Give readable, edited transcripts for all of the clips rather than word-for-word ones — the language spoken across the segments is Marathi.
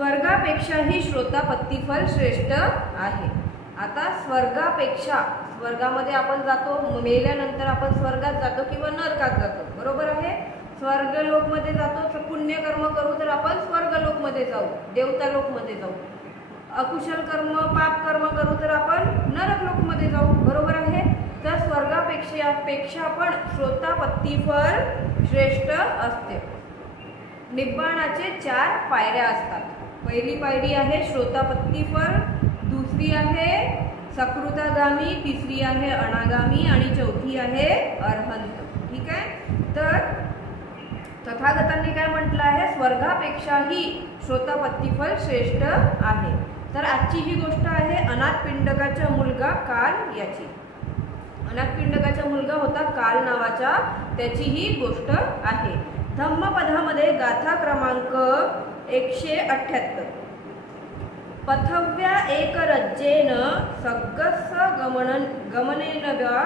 स्वर्गापेक्षाही श्रोतापत्तीफल श्रेष्ठ आहे। आता स्वर्गापेक्षा, स्वर्गामध्ये आपण जातो, मेल्यानंतर आपण स्वर्गात जातो किंवा नरकात जातो, बरोबर आहे। स्वर्गलोकमध्ये जातो तर पुण्यकर्म करू तर आपण स्वर्गलोकमध्ये जाऊ, देवतालोकमध्ये जाऊ। अकुशल कर्म, पाप कर्म करू तर आपण नरकलोकमध्ये जाऊ, बरोबर आहे। तर स्वर्गापेक्षा पण श्रोतापत्तीफल श्रेष्ठ असते। निब्बाणाचे 4 पायऱ्या असतात। पहिली पायरी आहे श्रोतापत्तीफल, दुसरी आहे सकृतागामी, तिसरी आहे अनागामी आणि चौथी आहे अरहंत। ठीक आहे। तर तथागतांनी काय म्हटलं आहे, स्वर्गापेक्षाही श्रोतापत्तीफल श्रेष्ठ आहे। तर आजची ही गोष्ट आहे अनाथपिंडकाचा मुलगा काल याची। अनाथपिंडकाचा मुलगा होता काल नावाचा, त्याची ही गोष्ट आहे। धम्मपदामध्ये गाथा क्रमांक 178। पथव्या एक रज्जेन सग्गस्स गमनेन वा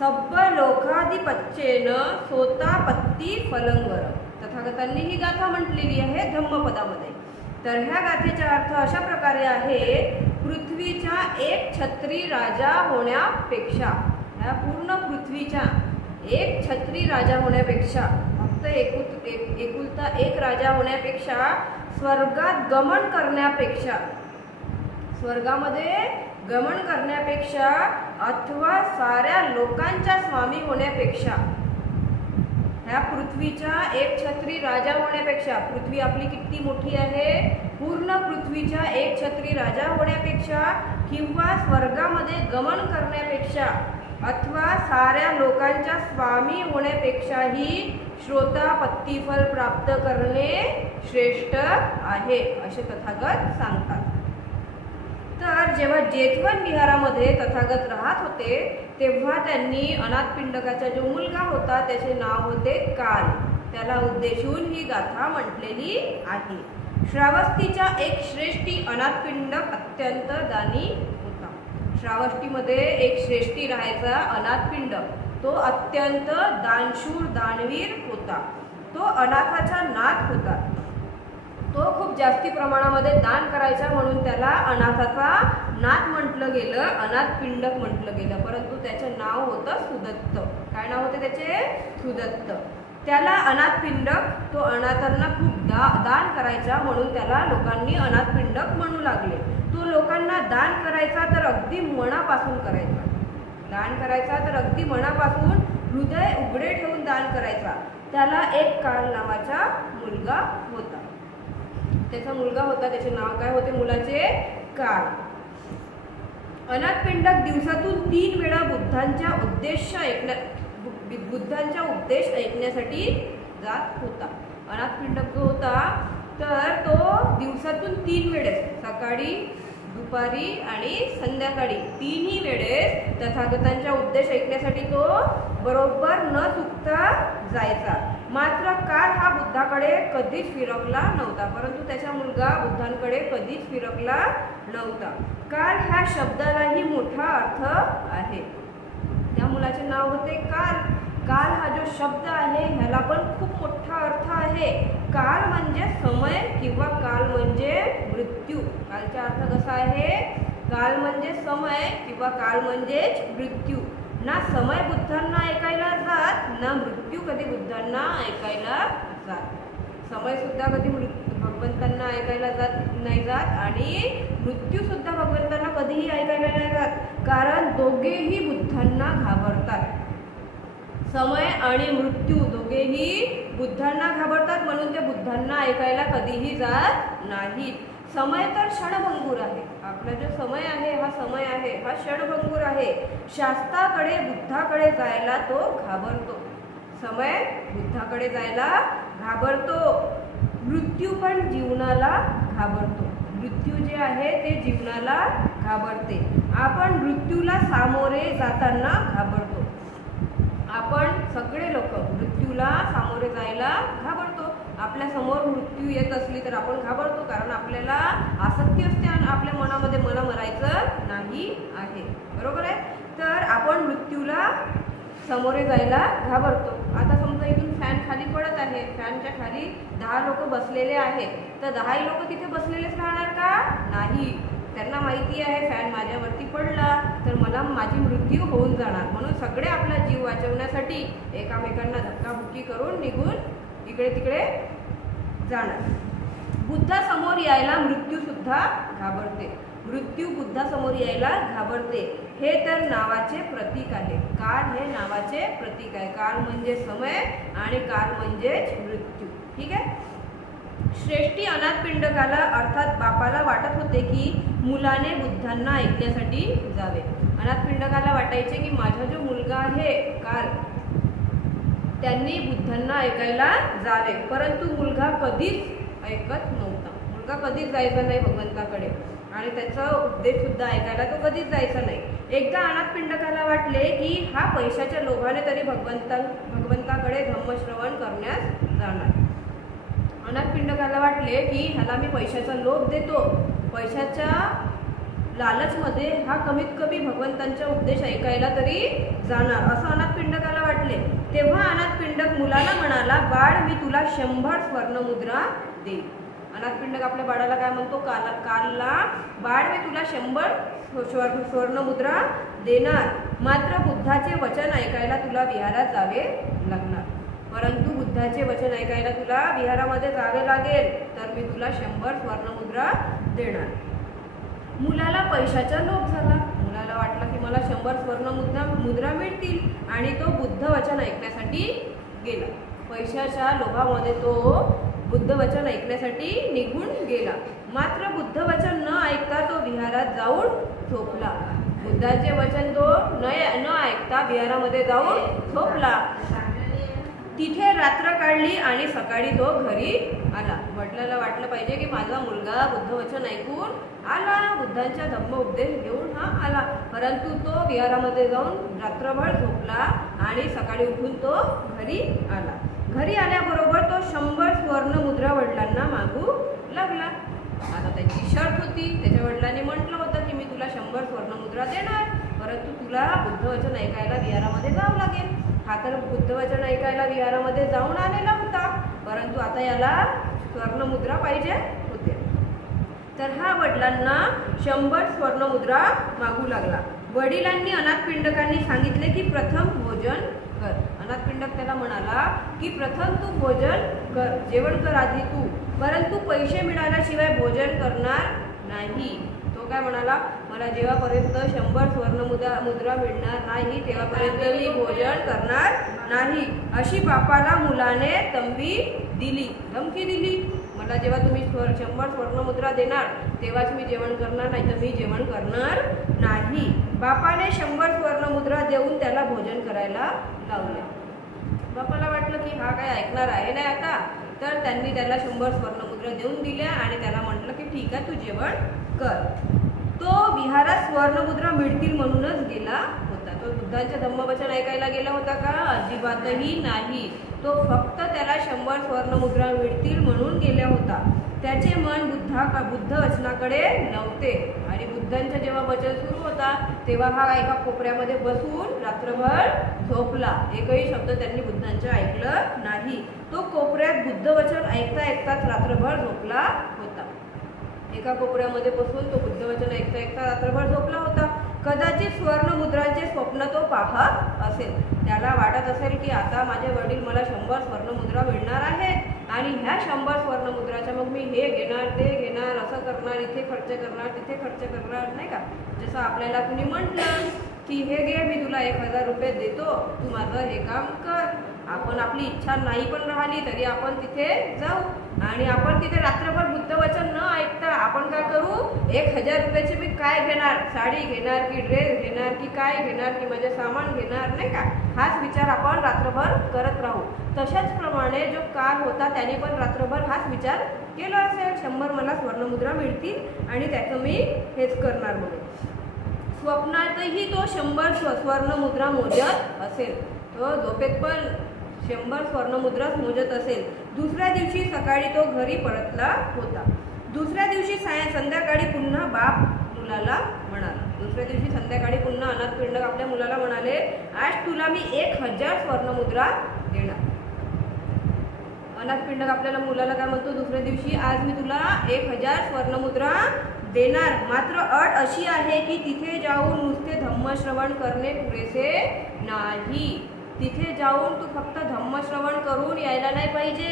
सब्ब लोकाधिपत्येन सोतापत्ती फलंगर। तथागतांनी ही गाथा म्हटलेली आहे धम्मपदामध्ये। तर ह्या गाथेचा अर्थ अशा प्रकारे आहे, पृथ्वीच्या एक छत्री राजा होण्यापेक्षा, ह्या पूर्ण पृथ्वीच्या एक छत्री राजा होण्यापेक्षा, फक्त एकुलता एक राजा होण्यापेक्षा, स्वर्गात गमन करण्यापेक्षा, स्वर्गामध्ये गमन करण्यापेक्षा अथवा साऱ्या लोकांच्या स्वामी होण्यापेक्षा, ह्या पृथ्वीच्या एक छत्री राजा होण्यापेक्षा, पृथ्वी आपली किती मोठी आहे, पूर्ण पृथ्वीच्या एक छत्री राजा होण्यापेक्षा किंवा स्वर्गामध्ये गमन करण्यापेक्षा अथवा साऱ्या लोकांच्या स्वामी होण्यापेक्षाही श्रोतापत्तीफल प्राप्त करणे श्रेष्ठ आहे, असे तथागत सांगतात। तर जेव्हा जेतवन विहारामध्ये तथागत राहत होते तेव्हा त्यांनी अनाथपिंडकाचा जो मुलगा होता त्याचे नाव होते काल, त्याला उद्देशून ही गाथा म्हटलेली आहे। श्रावस्तीचा एक श्रेष्ठी अनाथपिंडक अत्यंत दानी होता। श्रावस्तीमध्ये एक श्रेष्ठी राहायचा अनाथपिंडक, तो अत्यंत दानशूर दानवीर होता। तो अनाथाचा नाथ होता। तो खूप जास्ती प्रमाणामध्ये दान करायचा म्हणून त्याला अनाथाचा नाथ म्हटलं गेलं, अनाथपिंडक म्हटलं गेलं। परंतु त्याचे नाव होतं सुदत्त। काय नाव होते त्याचे? सुदत्त। त्याला अनाथपिंडक, तो अनाथांना खूप दान करायचा म्हणून त्याला लोकांनी अनाथपिंडक म्हणू लागले। तो लोकांना दान करायचा तर अगदी मनापासून करायचा, दान करायचा तर अगदी मनापासून, हृदय उघडे ठेवून दान करायचा। त्याला एक काल नावाचा मुलगा होता। त्याचा मुलगा होता, त्याचे नाव काय होते मुलाचे? काल। अनाथपिंडक दिवसातून 3 वेळा बुद्धांचा उपदेश ऐकण्यासाठी जात होता। अनाथपिंडक जो होता तर तो दिवसातून 3 वेळेस, सकाळी, दुपारी आणि संध्याकाळी, 3ही वेळेस तथागतांचा उपदेश ऐकण्यासाठी तो बरोबर न चुकता जायचा। मात्र काल हा बुद्धाकडे कधीच फिरकला नव्हता, परंतु त्याचा मुलगा बुद्धांकडे कधीच फिरकला नव्हता। काल ह्या शब्दालाही मोठा अर्थ आहे। त्या मुलाचे नाव होते काल। काल हा जो शब्द आहे ह्याला पण खूप मोठा अर्थ आहे। काल म्हणजे समय किंवा काल म्हणजे मृत्यू। कालचा अर्थ कसा आहे? काल म्हणजे समय किंवा काल म्हणजेच मृत्यू। ना समय बुद्धांना ऐकायला जात, ना मृत्यू कधी बुद्धांना ऐकायला जात। समय सुद्धा कधी भगवंतांना ऐकायला नाही जात आणि मृत्यू सुद्धा भगवंतांना कधीही ऐकायला नाही जात, कारण दोघेही बुद्धांना घाबरतात। समय आणि मृत्यू दोघेही बुद्धांना घाबरतात म्हणून ते बुद्धांना ऐकायला कधीही जात नाहीत। समय तर क्षणभंगूर आहे। आपला जो समय आहे हा समय आहे हा क्षणभंगूर आहे। शास्त्राकडे बुद्धाकडे जायला तो घाबरतो। समय बुद्धाकडे जायला घाबरतो। मृत्यू पण जीवनाला घाबरतो। मृत्यू जे आहे ते जीवनाला घाबरते। आपण मृत्यूला सामोरे जाताना घाबरतो। आपण सगळे लोक मृत्यूला सामोरे जायला घाबरतो। आपल्या समोर मृत्यू येत असली तर आपण घाबरतो, कारण आपल्याला आसक्ती असते आणि आपल्या मनामध्ये मला मरायचं नाही आहे, बरोबर आहे। तर आपण मृत्यूला समोरे जायला घाबरतो. आता समजा इथून फॅन खाली पडत आहे, फॅनच्या खाली 10 लोक बसलेले आहेत, तर 10 लोक तिथे बसलेलेच राहणार का? नाही. त्यांना माहिती आहे फॅन माझ्यावरती पडला तर मला माझी मृत्यू होऊन जाणार, म्हणून सगळे आपला जीव वाचवण्यासाठी एकामेकांना धक्काबुक्की करून निघून इकडे तिकडे जाणार. बुद्धासमोर यायला मृत्यू सुद्धा घाबरते. मृत्यू बुद्धासमोर यायला घाबरते. हे तर नावाचे प्रतीक आहे. काल हे नावाचे प्रतीक आहे. काल म्हणजे समय आणि काल म्हणजेच मृत्यू. ठीक आहे. श्रेष्ठी अनाथपिंडकाला अर्थात बापाला वाटत होते की मुलाने बुद्धांना ऐकण्यासाठी जावे. अनाथपिंडकाला वाटायचे की माझा जो मुलगा आहे काल, त्यांनी बुद्धांना ऐकायला जावे, परंतु मुलगा कधीच ऐकत नव्हता. मुलगा कधीच जायचा नाही भगवंताकडे आणि त्याचा उपदेश सुद्धा ऐकायला तो कधीच जायचा नाही. एकदा अनाथपिंडकाला वाटले की हा पैशाच्या लोभाने तरी भगवंताकडे धम्मश्रवण करण्यास जाणार. अनाथपिंडकाला वाटले की ह्याला मी पैशाचा लोभ देतो, पैशाच्या लालचमध्ये हा कमीत कमी भगवंतांचा उपदेश ऐकायला तरी जाणार, असं अनाथपिंडकाला वाटले. तेव्हा अनाथपिंडक मुलाला म्हणाला, बाळ मी तुला 100 स्वर्णमुद्रा देईल. अनाथपिंडक आपल्या बाळाला काय म्हणतो? कालला बाळ मी तुला 100 स्वर्णमुद्रा देणार, मात्र बुद्धाचे वचन ऐकायला तुला विहारात जावे लागणार. परंतु बुद्धाचे वचन ऐकायला तुला विहारामध्ये जावे लागेल, तर मी तुला 100 स्वर्णमुद्रा देणार. मुलाला पैशाचा लोभ झाला. मुलाला वाटलं की मला 100 स्वर्णमुद्रा मिळतील आणि तो बुद्ध वचन ऐकण्यासाठी गेला. पैशाच्या लोभामध्ये तो बुद्ध वचन ऐकण्यासाठी निघून गेला. मात्र बुद्ध वचन न ऐकता तो विहारात जाऊन झोपला. बुद्धाचे वचन तो न ऐकता विहारामध्ये जाऊन झोपला. तिथे रात्र काढली आणि सकाळी तो घरी आला. वडिलांना वाटलं पाहिजे की माझा मुलगा बुद्ध वचन ऐकून आला, बुद्धांचा धम्म उपदेश घेऊन हा आला, परंतु तो विहारामध्ये जाऊन रात्रभर झोपला आणि सकाळी उठून तो घरी आला. घरी आल्याबरोबर तो 100 स्वर्णमुद्रा वडिलांना मागू लागला. आता त्याची शर्त होती. त्याच्या वडिलांनी म्हटलं होतं की मी तुला 100 स्वर्णमुद्रा देणार, परंतु तुला बुद्ध वचन ऐकायला विहारामध्ये जावं लागेल. हा तर बुद्ध वचन ऐकायला विहारामध्ये जाऊन आलेला होता, परंतु आता याला स्वर्णमुद्रा पाहिजे होते. तर हा वडिलांना 100 स्वर्णमुद्रा मागू लागला. वडिलांनी अनाथपिंडकांनी सांगितले की प्रथम भोजन कर. अनाथपिंडक त्याला म्हणाला की प्रथम तू भोजन कर, जेवण कर आधी तू, परंतु पैसे मिळाल्याशिवाय भोजन करणार नाही. तो काय म्हणाला? मला जेव्हापर्यंत 100 स्वर्णमुद्रा मिळणार नाही तेव्हापर्यंत मी भोजन करणार नाही, अशी बापाला मुलाने धमकी दिली. मला जेव्हा तुम्ही 100 स्वर्णमुद्रा देणार तेव्हाच मी जेवण करणार, नाही तर मी जेवण करणार नाही. बापाने 100 स्वर्णमुद्रा देऊन त्याला भोजन करायला लावले. बापाला वाटलं की हा काय ऐकणार आहे नाही आता, तर त्यांनी त्याला 100 स्वर्णमुद्रा देऊन दिल्या आणि त्याला म्हटलं की ठीक आहे तू जेवण कर. तो विहारात स्वर्णमुद्रा मिळतील म्हणूनच गेला होता. तो बुद्धांचे धम्मवचन ऐकायला गेला होता का? अजिबातही नाही. तो फक्त त्याला 100 स्वर्णमुद्रा मिळतील म्हणून गेला होता. त्याचे मन बुद्ध वचनाकडे नव्हते आणि बुद्धांचं जेव्हा वचन सुरू होता तेव्हा हा एका कोपऱ्यामध्ये बसून रात्रभर झोपला. एकही शब्द त्यांनी बुद्धांचं ऐकलं नाही. तो कोपऱ्यात बुद्ध वचन ऐकता ऐकताच रात्रभर झोपला होता. एका कोपऱ्यामध्ये बसून तो बुद्ध वचन ऐकता ऐकता रात्रभर झोपला होता. कदाचित स्वर्णमुद्रांचे स्वप्न तो पाहत असेल. त्याला वाटत असेल की आता माझे वडील मला 100 स्वर्णमुद्रा मिळणार आहेत आणि ह्या 100 स्वर्णमुद्राच्या मग मी हे घेणार ते घेणार, असं करणार, इथे खर्च करणार तिथे खर्च करणार, नाही का? जसं आपल्याला कुणी म्हटलं की हे घे मी तुला 1000 रुपये देतो, तू माझं हे काम कर. आपण आपली इच्छा नाही पण राहिली तरी आपण तिथे जाऊ आणि आपण तिथे रात्रभर बुद्ध वचन न ऐकता आपण काय करू? 1000 रुपयाचे मी काय घेणार? साडी घेणार की ड्रेस घेणार की काय घेणार की माझे सामान घेणार, नाही का? हाच विचार आपण रात्रभर करत राहू. तशाच प्रमाणे जो काल होता त्याने पण रात्रभर हाच विचार केला असेल, 100 मला स्वर्णमुद्रा मिळतील आणि त्याचं मी हेच करणार म्हणून. स्वप्नातही तो 100 स्वर्णमुद्रा मोजत असेल. तो झोपेत पण 100 स्वर्णमुद्राच मोजत असेल. दुसऱ्या दिवशी सकाळी तो घरी परतला होता. दुसऱ्या दिवशी संध्याकाळी पुन्हा बाप मुलाला म्हणाला, दुसऱ्या दिवशी संध्याकाळी पुन्हा अनाथपिंडक आपल्या मुलाला म्हणाले, आज तुला मी 1000 स्वर्णमुद्रा देणार. अनाथपिंडक आपल्याला मुलाला काय म्हणतो दुसऱ्या दिवशी, आज मी तुला 1000 स्वर्णमुद्रा देणार, मात्र अट अशी आहे की तिथे जाऊन नुसते धम्मश्रवण करणे पुरेसे नाही. तिथे जाऊन तू फक्त धम्मश्रवण करून यायला नाही पाहिजे,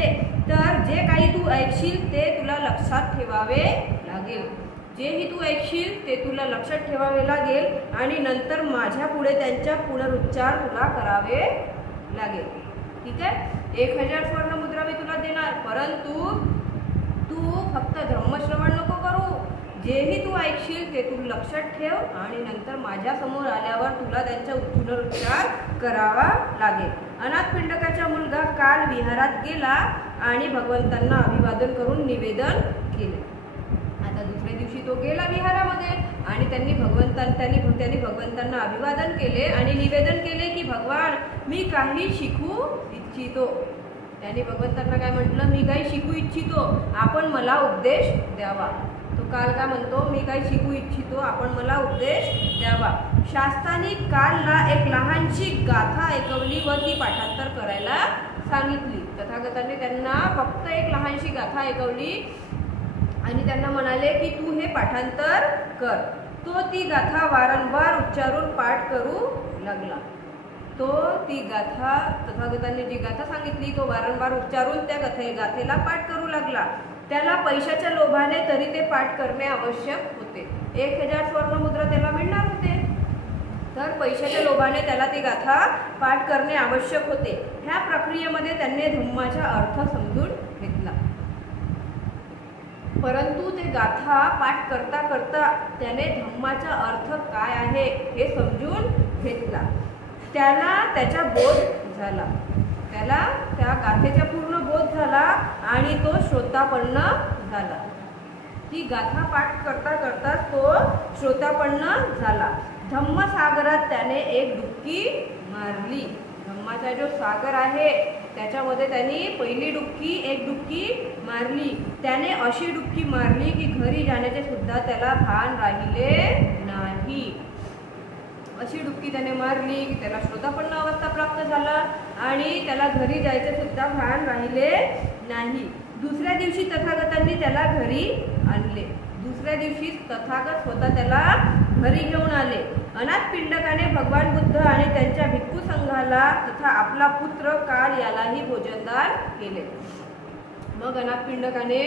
तर जे काही तू ऐकशील ते तुला लक्षात ठेवावे लागेल. जेही तू ऐकशील ते तुला लक्षात ठेवावे लागेल आणि नंतर माझ्या पुढे त्यांच्या पुनरुच्चार तुला करावे लागेल. ठीक आहे. 1000 स्वर्णमुद्रा मी तुला देणार, परंतु तू फक्त धम्मश्रवण नको करू. जेही तू ऐकशील ते तू लक्षात ठेव आणि नंतर माझ्या समोर आल्यावर तुला त्यांचा पुनरुच्चार करावा लागेल. अनाथपिंडकाचा मुलगा काल विहारात गेला आणि भगवंतांना अभिवादन करून निवेदन केले. आता दुसऱ्या दिवशी तो गेला विहारामध्ये आणि त्यांनी भगवंतांना अभिवादन केले आणि निवेदन केले की भगवान, मी काही शिकू इच्छितो. त्यांनी भगवंतांना काय म्हटलं, मी काही शिकू इच्छितो, आपण मला उपदेश द्यावा. तो काल काय म्हणतो, मी काही शिकू इच्छितो, आपण मला उपदेश द्यावा. शास्त्रांनी कालला एक लहानशी गाथा ऐकवली व ती पाठांतर करायला सांगितली. तथागतांनी त्यांना फक्त एक लहानशी गाथा ऐकवली आणि त्यांना म्हणाले की तू हे पाठांतर कर. तो ती गाथा वारंवार उच्चारून पाठ करू लागला. तथागतांनी जी गाथा सांगितली तो वारंवार उच्चारून त्या गाथेला पाठ करू लागला. त्याला पैशाच्या लोभाने तरी ते पाठ करणे आवश्यक होते. 1000 स्वर्णमुद्रा त्याला मिळणार होते, तर पैशाच्या लोभाने त्याला ती गाथा पाठ करणे आवश्यक होते. ह्या प्रक्रियेमध्ये त्यांनी धम्माचा अर्थ समजून घेतला, परंतु ते गाथा पाठ करता करता त्याने धम्माचा अर्थ काय आहे हे समजून घेतला. त्याला त्याचा बोध झाला, त्याला त्या गाथेचा पूर्ण बोध झाला आणि तो श्रोतापन्न झाला. ती गाथा पाठ करता करता तो श्रोतापन्न झाला. धम्मसागरात त्याने एक डुबकी मारली. धम्माचा जो सागर आहे त्याच्यामध्ये त्यांनी पहिली एक डुबकी मारली. त्याने अशी डुबकी मारली की घरी जाण्याचे सुद्धा त्याला भान राहिले नाही. अशी डुबकी त्याने मारली की त्याला श्रोतापन्न अवस्था प्राप्त झाला आणि त्याला घरी जायचे सुद्धा भान राहिले नाही. दुसऱ्या दिवशी तथागतांनी त्याला घरी आणले. दुसऱ्या दिवशी तथागत स्वतः त्याला घरी घेऊन आले. अनाथपिंडकाने भगवान बुद्ध आणि त्यांच्या भिक्खू संघाला तथा आपला पुत्र काल यालाही भोजनदान केले. मग अनाथपिंडकाने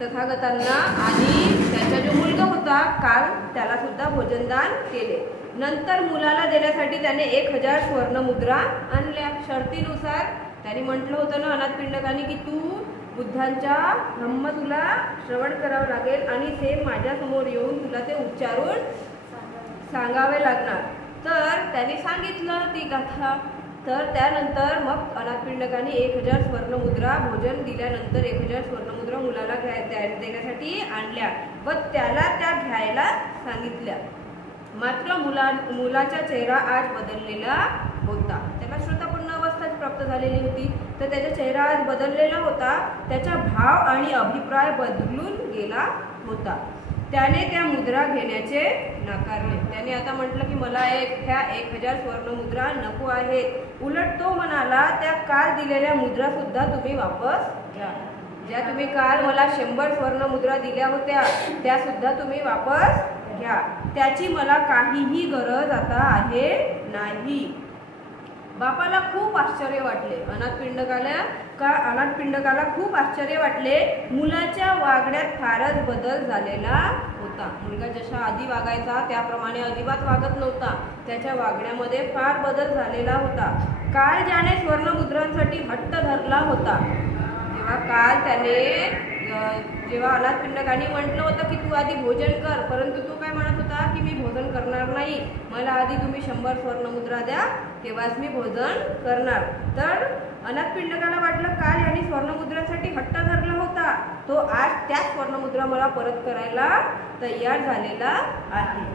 तथागतांना आणि त्याचा जो मुलगा होता काल त्याला सुद्धा भोजनदान केले. नंतर मुलाला देण्यासाठी त्याने 1000 स्वर्णमुद्रा आणल्या. शर्तीनुसार त्यांनी म्हटलं होतं ना अनाथपिंडकाने की तू बुद्धांच्या धम्म तुला श्रवण करावं लागेल आणि सेम माझ्यासमोर येऊन तुला ते उच्चारून सांगावे लागणार. तर त्यांनी सांगितलं ती गाथा. तर त्यानंतर मग अनाथपिंडकाने 1000 स्वर्णमुद्रा भोजन दिल्यानंतर 1000 स्वर्णमुद्रा मुलाला देण्यासाठी आणल्या व त्याला त्या घ्यायला सांगितल्या. मात्र मुलाचा चेहरा आज बदललेला होता. त्याला श्रोतापन्न अवस्था प्राप्त झालेली होती, तर त्याचा चेहरा आज बदललेला होता. त्याचा भाव आणि अभिप्राय बदलून गेला होता. त्याने त्या मुद्रा घेण्याचे नाकारले. त्याने आता म्हटलं की मला ह्या 1000 स्वर्णमुद्रा नको आहेत. उलट तो म्हणाला त्या काल दिलेल्या मुद्रा सुद्धा तुम्ही वापस घ्या. ज्या तुम्ही काल मला 100 स्वर्णमुद्रा दिल्या होत्या त्या सुद्धा तुम्ही वापस घ्या. त्याची मला काहीही गरज आता आहे नाही. बापाला खूप आश्चर्य वाटले. अनाथपिंडकाला खूप आश्चर्य वाटले. मुलाच्या वागण्यात फारच बदल झालेला होता. मुलगा जसा आधी वागायचा त्याप्रमाणे अजिबात वागत नव्हता. त्याच्या वागण्यामध्ये फार बदल झालेला होता. काल ज्याने स्वर्णमुद्रांसाठी हट्ट धरला होता जेव्हा अनाथपिंडकाने म्हटलं होतं की तू आधी भोजन कर, परंतु तो काय म्हणत होता की मी भोजन करणार नाही, मला आधी तुम्ही 100 स्वर्णमुद्रा द्या तेव्हाच मी भोजन करणार. तर अनाथपिंडकाला वाटलं काल यांनी स्वर्णमुद्रांसाठी हट्ट धरला होता, तो आज त्या स्वर्णमुद्रा मला परत करायला तयार झालेला आहे.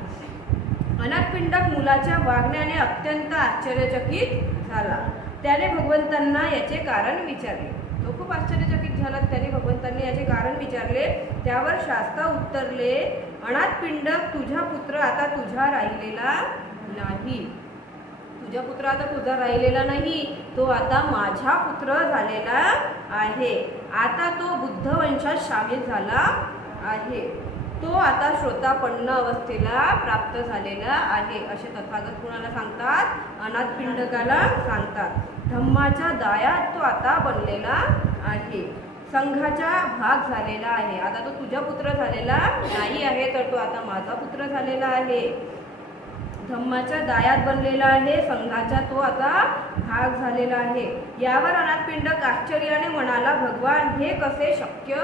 अनाथपिंडक मुलाच्या वागण्याने अत्यंत आश्चर्यचकित झाला. त्याने भगवंतांना याचे कारण विचारले. तो खूप आश्चर्यचकित झाला. त्याने भगवंतांनी याचे कारण विचारले. त्यावर शास्ता उत्तरले अनाथ पिंडक तुझा पुत्र आता तुझा राहिलेला नाही. तुझा पुत्र आता तुझा राहिलेला नाही, तो आता माझा पुत्र झालेला आहे. आता तो बुद्ध वंशात सामील झाला आहे. तो आता श्रोतापन्न अवस्थेला प्राप्त झालेला आहे. असे तथागत कुणाला सांगतात? अनाथ पिंडकाला सांगतात. धम्माच्या दायात तो आता बनलेला आहे. संघाचा भाग झालेला आहे. आता तो तुझा पुत्र झालेला नाही आहे, तर तो आता माझा पुत्र झालेला आहे. धम्माच्या दायात बनलेला आहे. संघाचा तो आता भाग झालेला आहे. यावर अनाथ पिंडक आश्चर्याने म्हणाला, भगवान हे कसे शक्य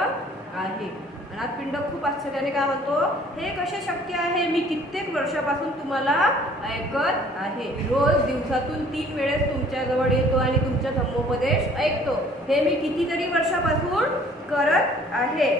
आहे? अनाथ पिंडक खूप आश्चर्याने काय म्हणतो, हे कसे शक्य आहे? मी कित्येक वर्षापासून तुम्हाला ऐकत आहे. रोज दिवसातून 3 वेळेस तुमच्या जवळ येतो आणि तुमचा धम्मोपदेश ऐकतो. हे मी कितीतरी वर्षापासून करत आहे.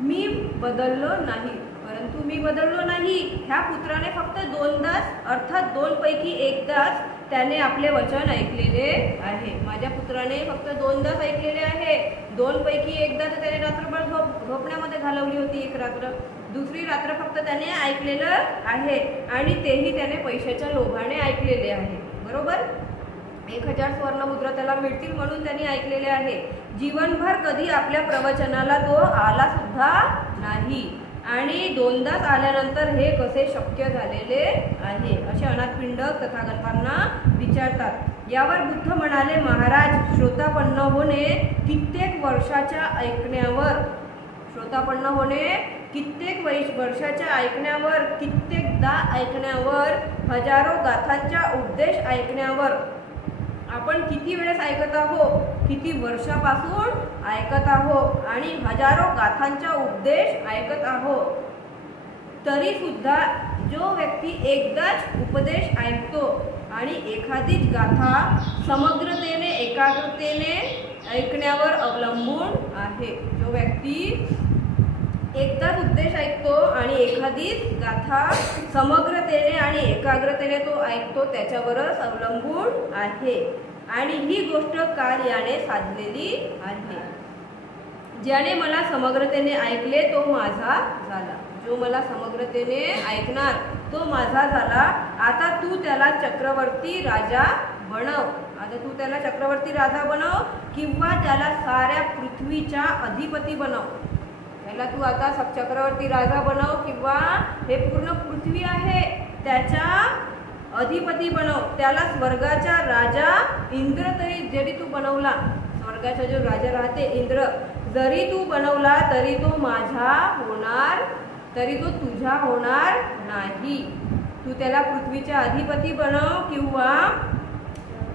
मी बदललो नाही, परंतु मी बदललो नाही. ह्या पुत्राने फक्त 2दाच, अर्थात 2 पैकी 1दाच त्याने आपले वचन ऐकलेले आहे. माझ्या पुत्राने फक्त 2दाच ऐकलेले आहे. 2 पैकी 1दा तर त्याने रात्रभर झोपण्यामध्ये घालवली होती, 1 रात्र. दुसरी रात्र फक्त त्याने ऐकलेलं आहे आणि तेही त्याने पैशाच्या लोभाने ऐकलेले आहे. बरोबर, 1000 सुवर्णमुद्रा त्याला मिळतील म्हणून त्यांनी ऐकलेले आहे. जीवनभर कधी आपल्या प्रवचनाला तो आला सुद्धा नाही आणि 2दाच आल्यानंतर हे कसे शक्य झालेले आहे, असे अनाथ पिंडक तथागतांना विचारतात. यावर बुद्ध म्हणाले, महाराज, श्रोतापन्न होणे कित्येक वर्षाच्या ऐकण्यावर, श्रोतापन्न होणे कित्येक वर्षाच्या ऐकण्यावर, कित्येकदा ऐकण्यावर, हजारो गाथांचा उपदेश ऐकण्यावर, आपण किती वेळेस ऐकत आहोत, किती वर्षापासून ऐकत आहोत आणि हजारो गाथांचा उपदेश ऐकत आहोत, तरी सुद्धा जो व्यक्ती एकदाच उपदेश ऐकतो आणि एखादीच गाथा समग्रतेने, एकाग्रतेने ऐकण्यावर अवलंबून आहे. जो व्यक्ती एकदाच उपदेश ऐकतो आणि एखादीच गाथा समग्रतेने आणि एकाग्रतेने तो ऐकतो, त्याच्यावरच अवलंबून आहे. आणि ही गोष्ट काल याने साधलेली आहे. ज्याने मला समग्रतेने ऐकले तो माझा झाला. जो मला समग्रतेने ऐकणार तो माझा झाला. आता तू त्याला चक्रवर्ती राजा बनव. आता तू त्याला चक्रवर्ती राजा बनव किंवा त्याला साऱ्या पृथ्वीचा अधिपती बनव. त्याला तू आता चक्रवर्ती राजा बनव किंवा हे पूर्ण पृथ्वी आहे त्याच्या अधिपती बनव. त्याला स्वर्गाचा राजा इंद्र तरी जरी तू बनवला, स्वर्गाचा जो राजा राहते इंद्र, जरी तू बनवला तरी तो माझा होणार, तरी तो तुझा होणार नाही. तू त्याला पृथ्वीचा अधिपती बनव किंवा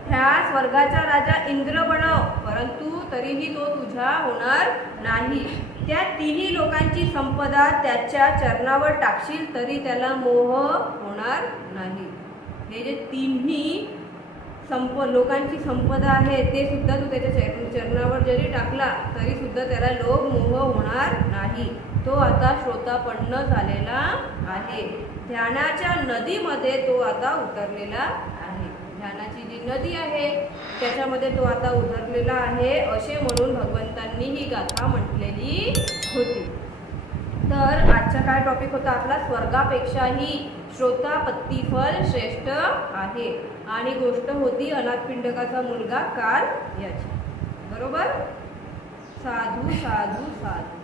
ह्या स्वर्गाचा राजा इंद्र बनव, परंतु तरीही तो तुझा होणार नाही. त्या तिन्ही लोकांची संपदा त्याच्या चरणावर टाकशील तरी त्याला मोह होणार नाही. हे जे तिन्ही लोकांची संपदा आहे ते सुद्धा तू त्याच्या चरणावर जरी टाकला तरी सुद्धा त्याला लोभ मोह होणार नाही. तो आता श्रोतापन्न झालेला आहे. ध्यानाच्या नदीमध्ये तो आता उतरलेला आहे. ध्यानाची जी नदी आहे त्याच्यामध्ये तो आता उतरलेला आहे, असे म्हणून भगवंतांनी ही गाथा म्हटलेली होती. तर आजचा काय टॉपिक होता आपला, स्वर्गापेक्षाही श्रोतापत्ती फल श्रेष्ठ आहे. आणि गोष्ट होती अनाथ पिंडकाचा मुलगा काल याची. बरोबर. साधू साधू साधू.